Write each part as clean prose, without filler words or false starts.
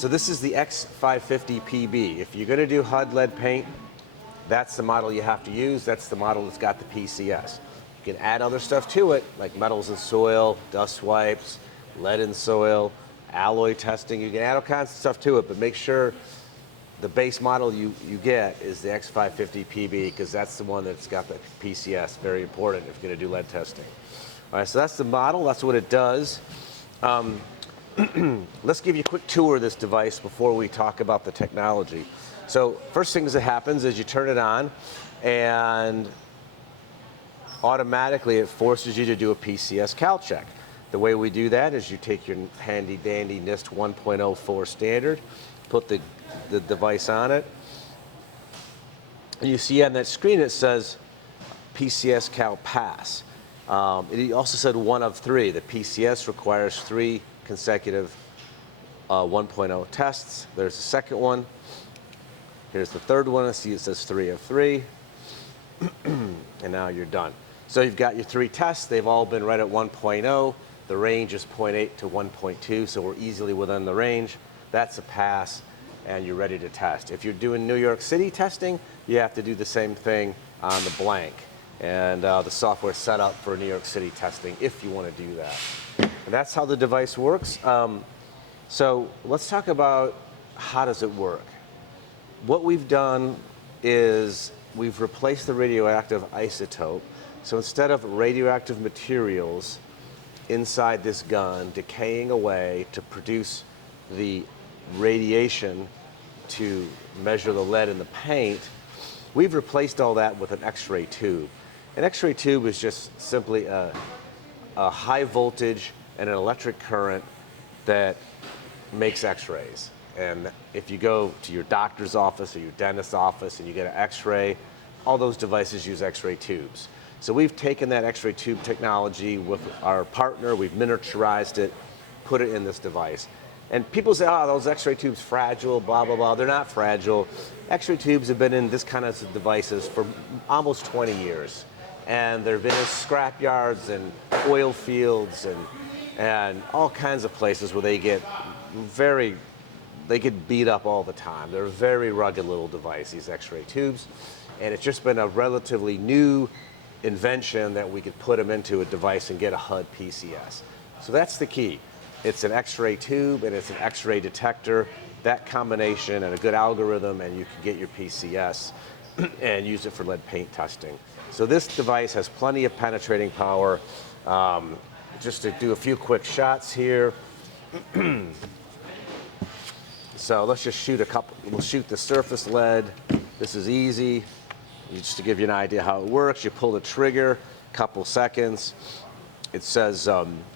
So this is the X-550 Pb. If you're going to do HUD lead paint, that's the model you have to use. That's the model that's got the PCS. You can add other stuff to it, like metals in soil, dust wipes, lead in soil, alloy testing. You can add all kinds of stuff to it, but make sure the base model you get is the X-550 Pb, because that's the one that's got the PCS. Very important if you're going to do lead testing. All right, so that's the model. That's what it does. Let's give you a quick tour of this device before we talk about the technology. So first thing that happens is you turn it on, and automatically it forces you to do a PCS cal check. The way we do that is you take your handy dandy NIST 1.04 standard, put the device on it, and you see on that screen it says PCS cal pass. It also said 1 of 3. The PCS requires 3 consecutive 1.0 tests. There's the second one. Here's the third one. I see it says 3 of 3. And now you're done. So you've got your 3 tests. They've all been right at 1.0. The range is 0.8 to 1.2, so we're easily within the range. That's a pass, and you're ready to test. If you're doing New York City testing, you have to do the same thing on the blank. And the software is set up for New York City testing if you want to do that. And that's how the device works. So let's talk about how does it work. What we've done is we've replaced the radioactive isotope. So instead of radioactive materials inside this gun decaying away to produce the radiation to measure the lead in the paint, we've replaced all that with an X-ray tube. An X-ray tube is just simply a high voltage and an electric current that makes X-rays. And if you go to your doctor's office or your dentist's office and you get an X-ray, all those devices use X-ray tubes. So we've taken that X-ray tube technology with our partner, we've miniaturized it, put it in this device. And people say, oh, those X-ray tubes fragile, blah, blah, blah. They're not fragile. X-ray tubes have been in this kind of devices for almost 20 years. And they've been in scrap yards and oil fields and all kinds of places where they get beat up all the time. They're a very rugged little device, these X-ray tubes. And it's just been a relatively new invention that we could put them into a device and get a HUD PCS. So that's the key. It's an X-ray tube and it's an X-ray detector. That combination and a good algorithm, and you can get your PCS and use it for lead paint testing. So this device has plenty of penetrating power. Just to do a few quick shots here. So let's just shoot a couple. We'll shoot the surface lead. This is easy. Just to give you an idea how it works, you pull the trigger, couple seconds. It says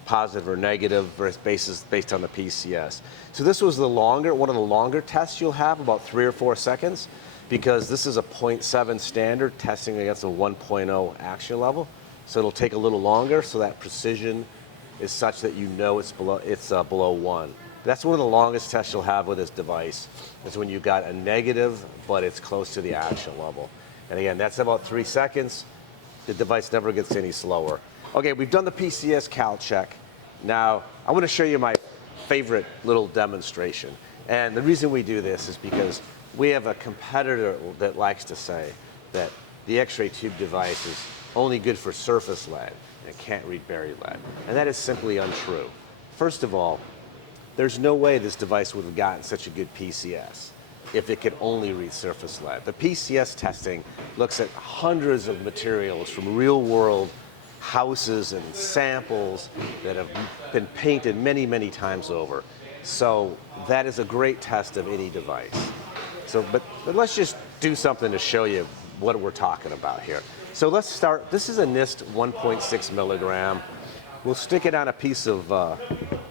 positive or negative based on the PCS. So this was one of the longer tests you'll have, about 3 or 4 seconds, because this is a 0.7 standard testing against a 1.0 action level. So it'll take a little longer, so that precision is such that you know it's below 1. That's one of the longest tests you'll have with this device, is when you've got a negative, but it's close to the action level. And again, that's about 3 seconds. The device never gets any slower. Okay, we've done the PCS cal check. Now, I want to show you my favorite little demonstration. And the reason we do this is because we have a competitor that likes to say that the X-ray tube device is only good for surface lead and it can't read buried lead. And that is simply untrue. First of all, there's no way this device would have gotten such a good PCS if it could only read surface lead. The PCS testing looks at hundreds of materials from real world houses and samples that have been painted many, many times over. So that is a great test of any device. So, but let's just do something to show you what we're talking about here. So let's start. This is a NIST 1.6 milligram. We'll stick it on a piece of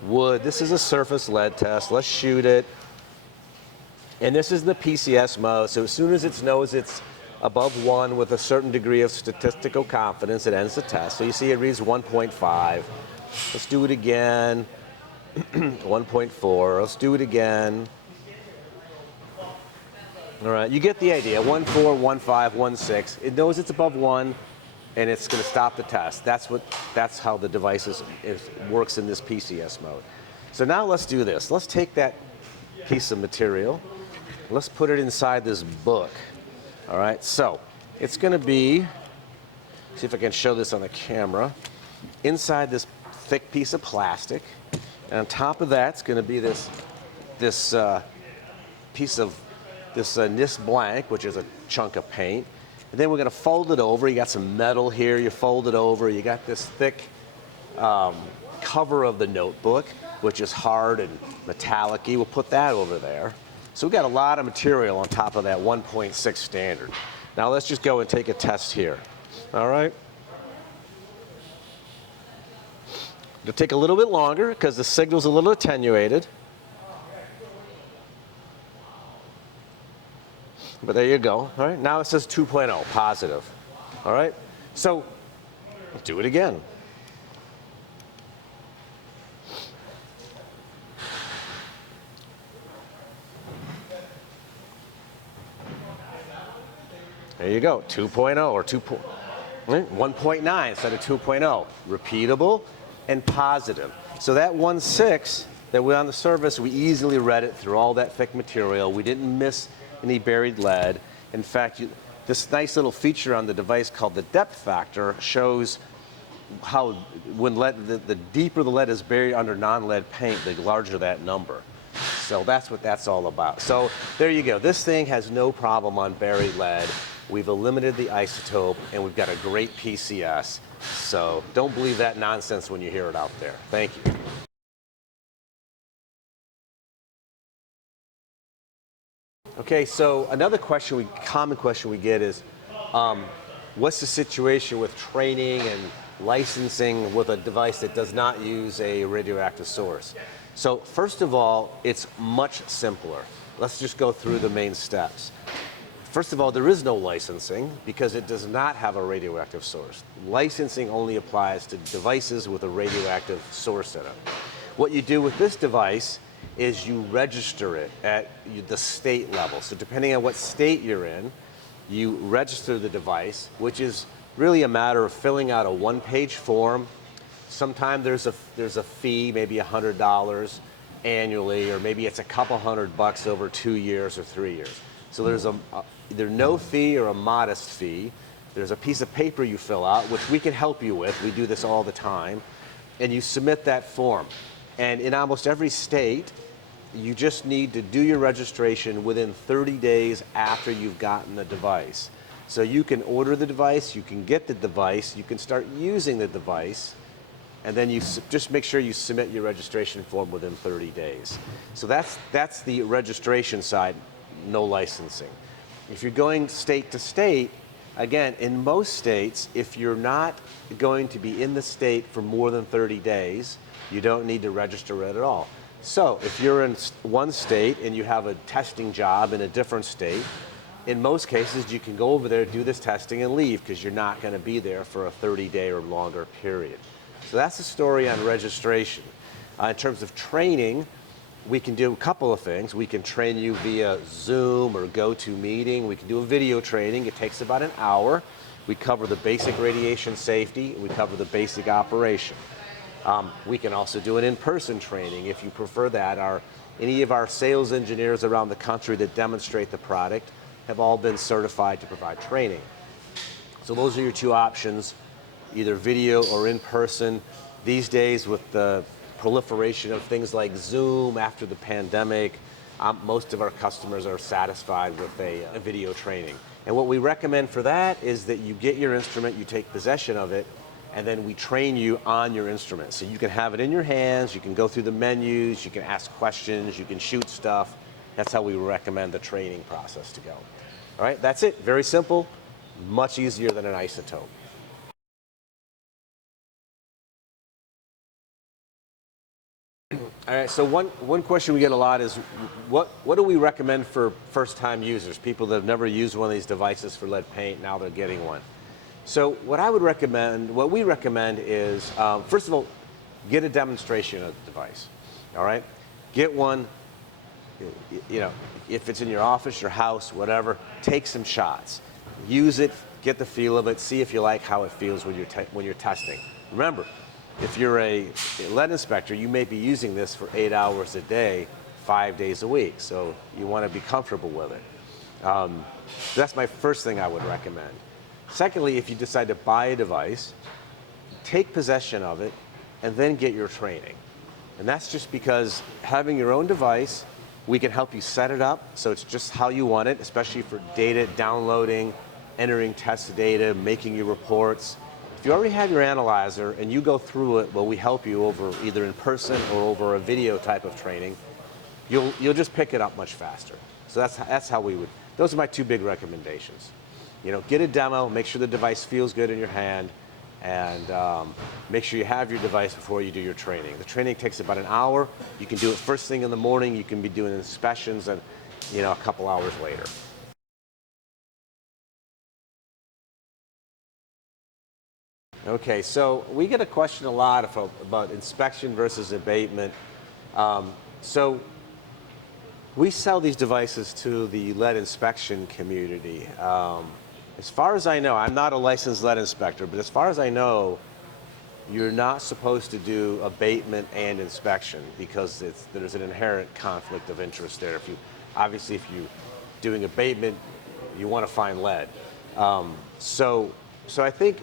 wood. This is a surface lead test. Let's shoot it. And this is the PCS mode. So as soon as it knows it's above 1 with a certain degree of statistical confidence, it ends the test. So you see it reads 1.5. Let's do it again. 1.4. Let's do it again. All right, you get the idea. 1.4, 1.5, 1.6. It knows it's above 1, and it's going to stop the test. That's how the device works in this PCS mode. So now let's do this. Let's take that piece of material. Let's put it inside this book. All right, so it's going to be, see if I can show this on the camera, inside this thick piece of plastic. And on top of that, it's going to be this piece of this NIST blank, which is a chunk of paint. And then we're going to fold it over. You got some metal here. You fold it over. You got this thick cover of the notebook, which is hard and metallic-y. We'll put that over there. So we've got a lot of material on top of that 1.6 standard. Now let's just go and take a test here. All right? It'll take a little bit longer because the signal's a little attenuated. But there you go. All right, now it says 2.0, positive. All right, so do it again. There you go, 2.0 or 1.9 instead of 2.0. Repeatable and positive. So that 1.6 that we're on the surface, we easily read it through all that thick material. We didn't miss any buried lead. In fact, this nice little feature on the device called the depth factor shows how when lead, the deeper the lead is buried under non-lead paint, the larger that number. So that's what that's all about. So there you go. This thing has no problem on buried lead. We've eliminated the isotope, and we've got a great PCS. So don't believe that nonsense when you hear it out there. Thank you. Okay, so another question, common question we get is, what's the situation with training and licensing with a device that does not use a radioactive source? So first of all, it's much simpler. Let's just go through the main steps. First of all, there is no licensing because it does not have a radioactive source. Licensing only applies to devices with a radioactive source in it. What you do with this device is you register it at the state level. So depending on what state you're in, you register the device, which is really a matter of filling out a one-page form. Sometimes there's a fee, maybe $100 annually, or maybe it's a couple $100 over 2 years or 3 years. So there's either no fee or a modest fee. There's a piece of paper you fill out, which we can help you with. We do this all the time. And you submit that form. And in almost every state, you just need to do your registration within 30 days after you've gotten the device. So you can order the device, you can get the device, you can start using the device, and then you just make sure you submit your registration form within 30 days. So that's the registration side, no licensing. If you're going state to state, again, in most states, if you're not going to be in the state for more than 30 days, you don't need to register it at all. So if you're in one state and you have a testing job in a different state, in most cases you can go over there, do this testing and leave because you're not going to be there for a 30-day or longer period. So that's the story on registration. In terms of training, we can do a couple of things. We can train you via Zoom or GoToMeeting. We can do a video training. It takes about an hour. We cover the basic radiation safety. We cover the basic operation. We can also do an in-person training if you prefer that. Any of our sales engineers around the country that demonstrate the product have all been certified to provide training. So those are your two options, either video or in person. These days with the proliferation of things like Zoom after the pandemic, most of our customers are satisfied with a video training. And what we recommend for that is that you get your instrument, you take possession of it, and then we train you on your instrument. So you can have it in your hands, you can go through the menus, you can ask questions, you can shoot stuff. That's how we recommend the training process to go. All right, that's it. Very simple, much easier than an isotope. All right, so one question we get a lot is, what do we recommend for first-time users, people that have never used one of these devices for lead paint, now they're getting one? So what we recommend is, first of all, get a demonstration of the device, all right? Get one, you know, if it's in your office, your house, whatever, take some shots. Use it, get the feel of it, see if you like how it feels when you're testing. Remember, if you're a lead inspector, you may be using this for 8 hours a day, 5 days a week, so you want to be comfortable with it. That's my first thing I would recommend. Secondly, if you decide to buy a device, take possession of it and then get your training. And that's just because having your own device, we can help you set it up so it's just how you want it, especially for data downloading, entering test data, making your reports. If you already have your analyzer and you go through it, well, we help you over either in person or over a video type of training, you'll just pick it up much faster. So that's how we would. Those are my two big recommendations. Get a demo, make sure the device feels good in your hand, and make sure you have your device before you do your training. The training takes about an hour. You can do it first thing in the morning. You can be doing inspections and a couple hours later. Okay, so we get a question a lot about inspection versus abatement. So we sell these devices to the lead inspection community. As far as I know, I'm not a licensed lead inspector, but as far as I know, you're not supposed to do abatement and inspection because there's an inherent conflict of interest there. Obviously, if you're doing abatement, you want to find lead. So I think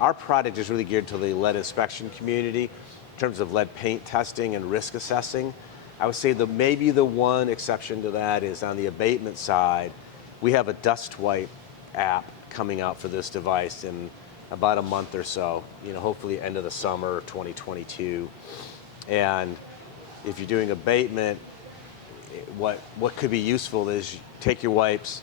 our product is really geared to the lead inspection community in terms of lead paint testing and risk assessing. I would say maybe the one exception to that is on the abatement side. We have a dust wipe app coming out for this device in about a month or so, hopefully end of the summer 2022. And if you're doing abatement, what could be useful is you take your wipes,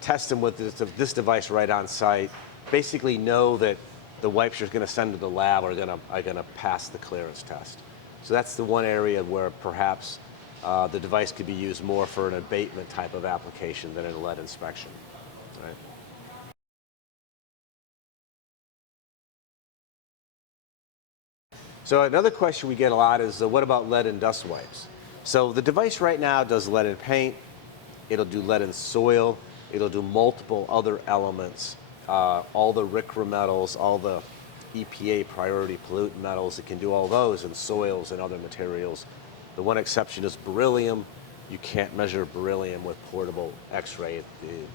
test them with this device right on site, basically know that the wipes you're going to send to the lab are going to pass the clearance test. So that's the one area where perhaps the device could be used more for an abatement type of application than in a lead inspection. Right? So another question we get a lot is, what about lead and dust wipes? So the device right now does lead in paint, it'll do lead in soil, it'll do multiple other elements, all the RCRA metals, all the EPA priority pollutant metals. It can do all those in soils and other materials. The one exception is beryllium. You can't measure beryllium with portable X-ray.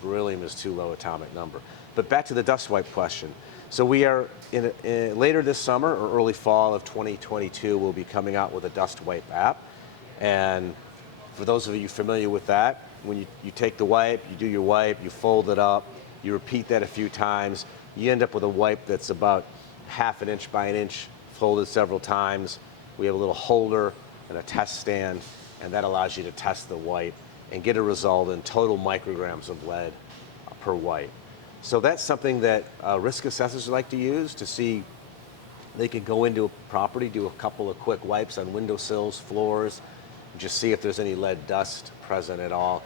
Beryllium is too low atomic number. But back to the dust wipe question. So we are later this summer or early fall of 2022, we'll be coming out with a dust wipe app. And for those of you familiar with that, when you take the wipe, you do your wipe, you fold it up, you repeat that a few times, you end up with a wipe that's about 1/2 inch by 1 inch, folded several times. We have a little holder and a test stand, and that allows you to test the wipe and get a result in total micrograms of lead per wipe. So that's something that risk assessors like to use to see. They can go into a property, do a couple of quick wipes on windowsills, floors, just see if there's any lead dust present at all.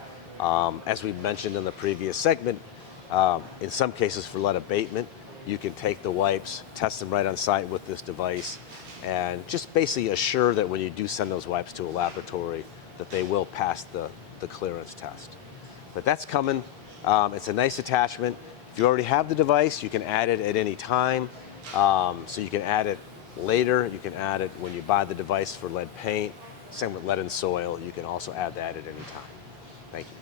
As we mentioned in the previous segment, in some cases for lead abatement, you can take the wipes, test them right on site with this device, and just basically assure that when you do send those wipes to a laboratory, that they will pass the clearance test. But that's coming. It's a nice attachment. If you already have the device, you can add it at any time. So you can add it later. You can add it when you buy the device for lead paint. Same with lead and soil. You can also add that at any time. Thank you.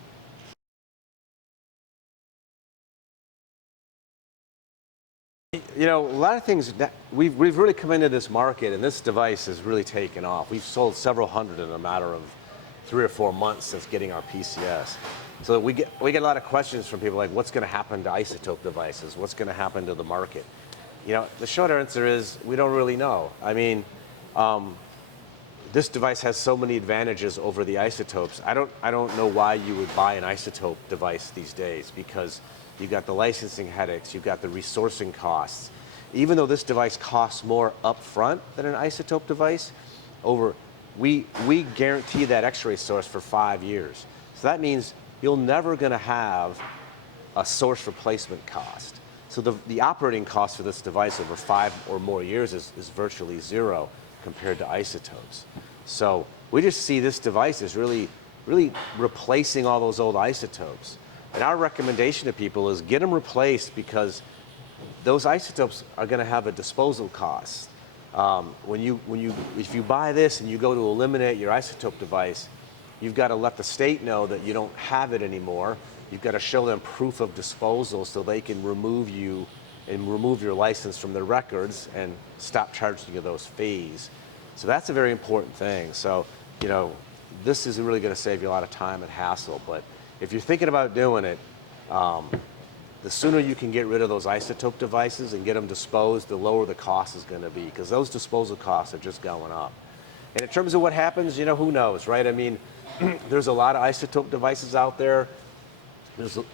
A lot of things that we've really come into this market, and this device has really taken off. We've sold several hundred in a matter of 3 or 4 months since getting our PCS. So we get a lot of questions from people like, what's going to happen to isotope devices? What's going to happen to the market? The short answer is we don't really know. I mean, this device has so many advantages over the isotopes. I don't know why you would buy an isotope device these days, because you've got the licensing headaches, you've got the resourcing costs. Even though this device costs more upfront than an isotope device, we guarantee that X-ray source for 5 years. So that means you're never going to have a source replacement cost. So the operating cost for this device over 5 or more years is virtually zero compared to isotopes. So we just see this device as really replacing all those old isotopes. And our recommendation to people is get them replaced, because those isotopes are going to have a disposal cost. If you buy this and you go to eliminate your isotope device, you've got to let the state know that you don't have it anymore. You've got to show them proof of disposal so they can remove you and remove your license from their records and stop charging you those fees. So that's a very important thing. So, you know, this is really going to save you a lot of time and hassle. But if you're thinking about doing it, the sooner you can get rid of those isotope devices and get them disposed, the lower the cost is going to be, because those disposal costs are just going up. And in terms of what happens, you know, who knows, right? I mean, there's a lot of isotope devices out there.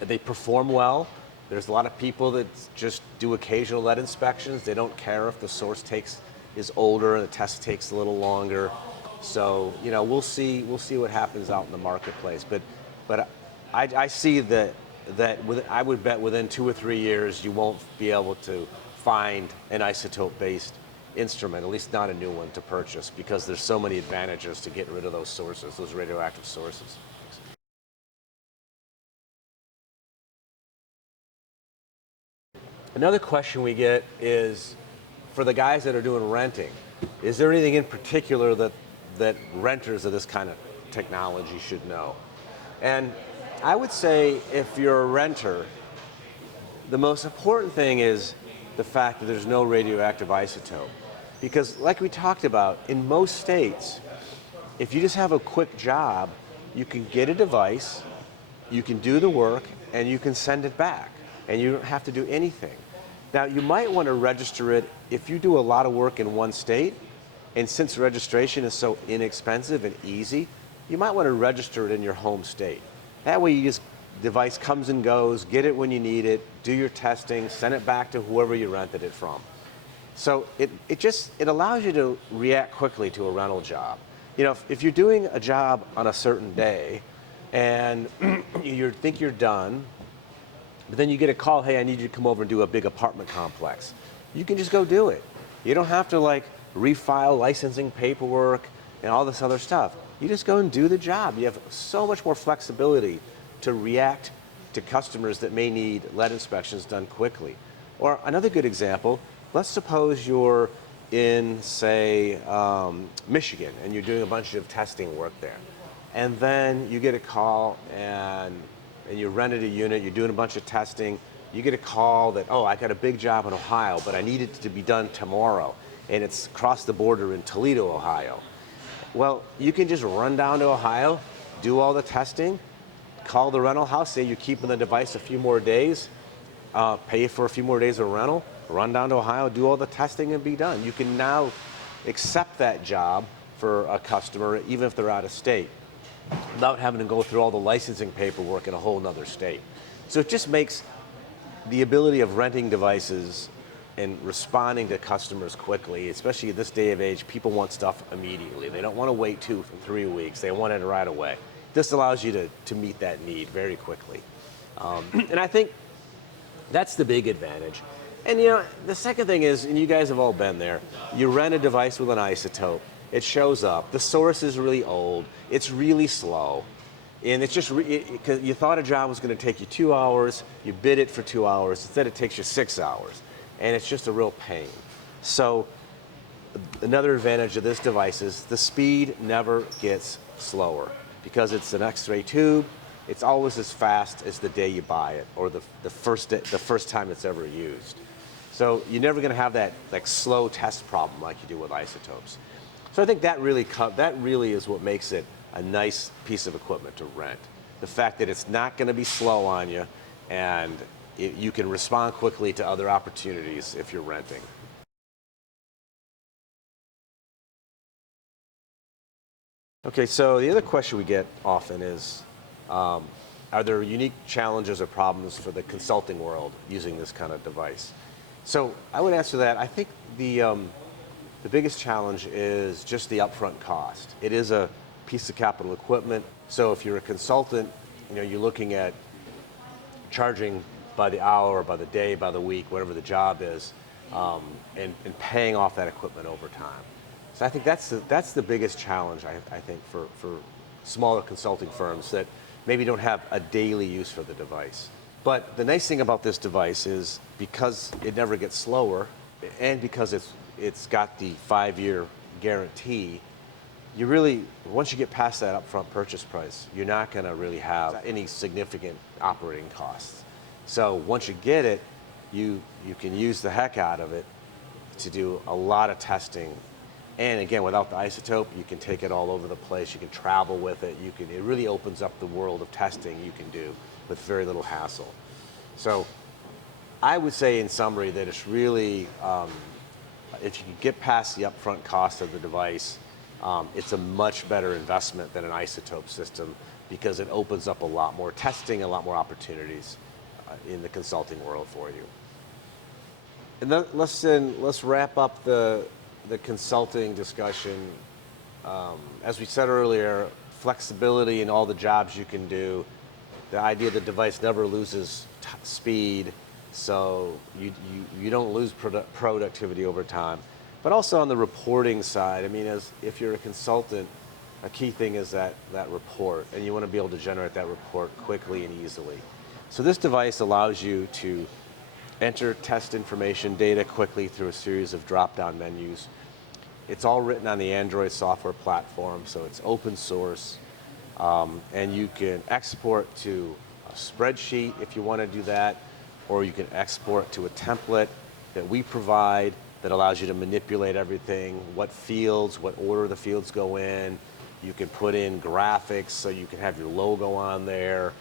They perform well. There's a lot of people that just do occasional lead inspections. They don't care if the source is older and the test takes a little longer. So, you know, we'll see what happens out in the marketplace. But I see that I would bet within 2 or 3 years you won't be able to find an isotope-based instrument, at least not a new one to purchase, because there's so many advantages to getting rid of those sources, those radioactive sources. Another question we get is, for the guys that are doing renting, is there anything in particular that renters of this kind of technology should know? And I would say if you're a renter, the most important thing is the fact that there's no radioactive isotope. Because like we talked about, in most states, if you just have a quick job, you can get a device, you can do the work, and you can send it back. And you don't have to do anything. Now, you might want to register it if you do a lot of work in one state, and since registration is so inexpensive and easy, you might want to register it in your home state. That way, device comes and goes, get it when you need it, do your testing, send it back to whoever you rented it from. So it allows you to react quickly to a rental job. You know, if you're doing a job on a certain day and you think you're done, but then you get a call, hey, I need you to come over and do a big apartment complex. You can just go do it. You don't have to like refile licensing paperwork and all this other stuff. You just go and do the job. You have so much more flexibility to react to customers that may need lead inspections done quickly. Or another good example, let's suppose you're in, say, Michigan, and you're doing a bunch of testing work there. And then you get a call and you rented a unit, you're doing a bunch of testing, you get a call that, oh, I got a big job in Ohio, but I need it to be done tomorrow, and it's across the border in Toledo, Ohio. Well, you can just run down to Ohio, do all the testing, call the rental house, say you're keeping the device a few more days, pay for a few more days of rental, run down to Ohio, do all the testing and be done. You can now accept that job for a customer, even if they're out of state, without having to go through all the licensing paperwork in a whole nother state. So it just makes the ability of renting devices and responding to customers quickly, especially at this day of age, people want stuff immediately. They don't want to wait 2 or 3 weeks. They want it right away. This allows you to meet that need very quickly. And I think that's the big advantage. And you know, the second thing is, and you guys have all been there, you rent a device with an isotope, it shows up, the source is really old, it's really slow, and it's just, because you thought a job was going to take you 2 hours, you bid it for 2 hours, instead it takes you 6 hours, and it's just a real pain. So another advantage of this device is the speed never gets slower, because it's an X-ray tube, it's always as fast as the day you buy it, or the first time it's ever used. So you're never going to have that like slow test problem like you do with isotopes. So I think that really is what makes it a nice piece of equipment to rent. The fact that it's not going to be slow on you, and you can respond quickly to other opportunities if you're renting. Okay, so the other question we get often is, are there unique challenges or problems for the consulting world using this kind of device? So I would answer that. I think the biggest challenge is just the upfront cost. It is a piece of capital equipment. So if you're a consultant, you know, you're looking at charging by the hour, by the day, by the week, whatever the job is, and paying off that equipment over time. So I think that's the biggest challenge, I think, for smaller consulting firms that maybe don't have a daily use for the device. But the nice thing about this device is, because it never gets slower, and because it's got the 5-year guarantee, you really, once you get past that upfront purchase price, you're not going to really have any significant operating costs. So once you get it, you can use the heck out of it to do a lot of testing. And again, without the isotope, you can take it all over the place. You can travel with it. It really opens up the world of testing you can do with very little hassle. So I would say in summary that it's really, if you can get past the upfront cost of the device, it's a much better investment than an isotope system because it opens up a lot more testing, a lot more opportunities in the consulting world for you. And then let's wrap up the consulting discussion. As we said earlier, flexibility in all the jobs you can do. The idea the device never loses speed, so you don't lose productivity over time. But also on the reporting side, I mean, if you're a consultant, a key thing is that report, and you want to be able to generate that report quickly and easily. So this device allows you to enter test information data quickly through a series of drop-down menus. It's all written on the Android software platform, so it's open source, and you can export to a spreadsheet if you want to do that, or you can export to a template that we provide that allows you to manipulate everything, what fields, what order the fields go in. You can put in graphics so you can have your logo on there,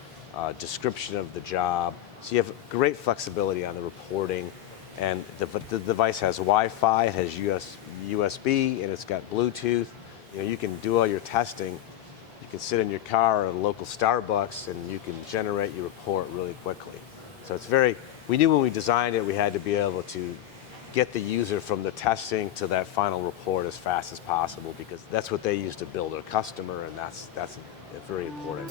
description of the job. So you have great flexibility on the reporting, and the device has Wi-Fi, it has USB, and it's got Bluetooth. You can do all your testing. You can sit in your car at a local Starbucks and you can generate your report really quickly. So it's we knew when we designed it we had to be able to get the user from the testing to that final report as fast as possible because that's what they use to build their customer, and that's very important.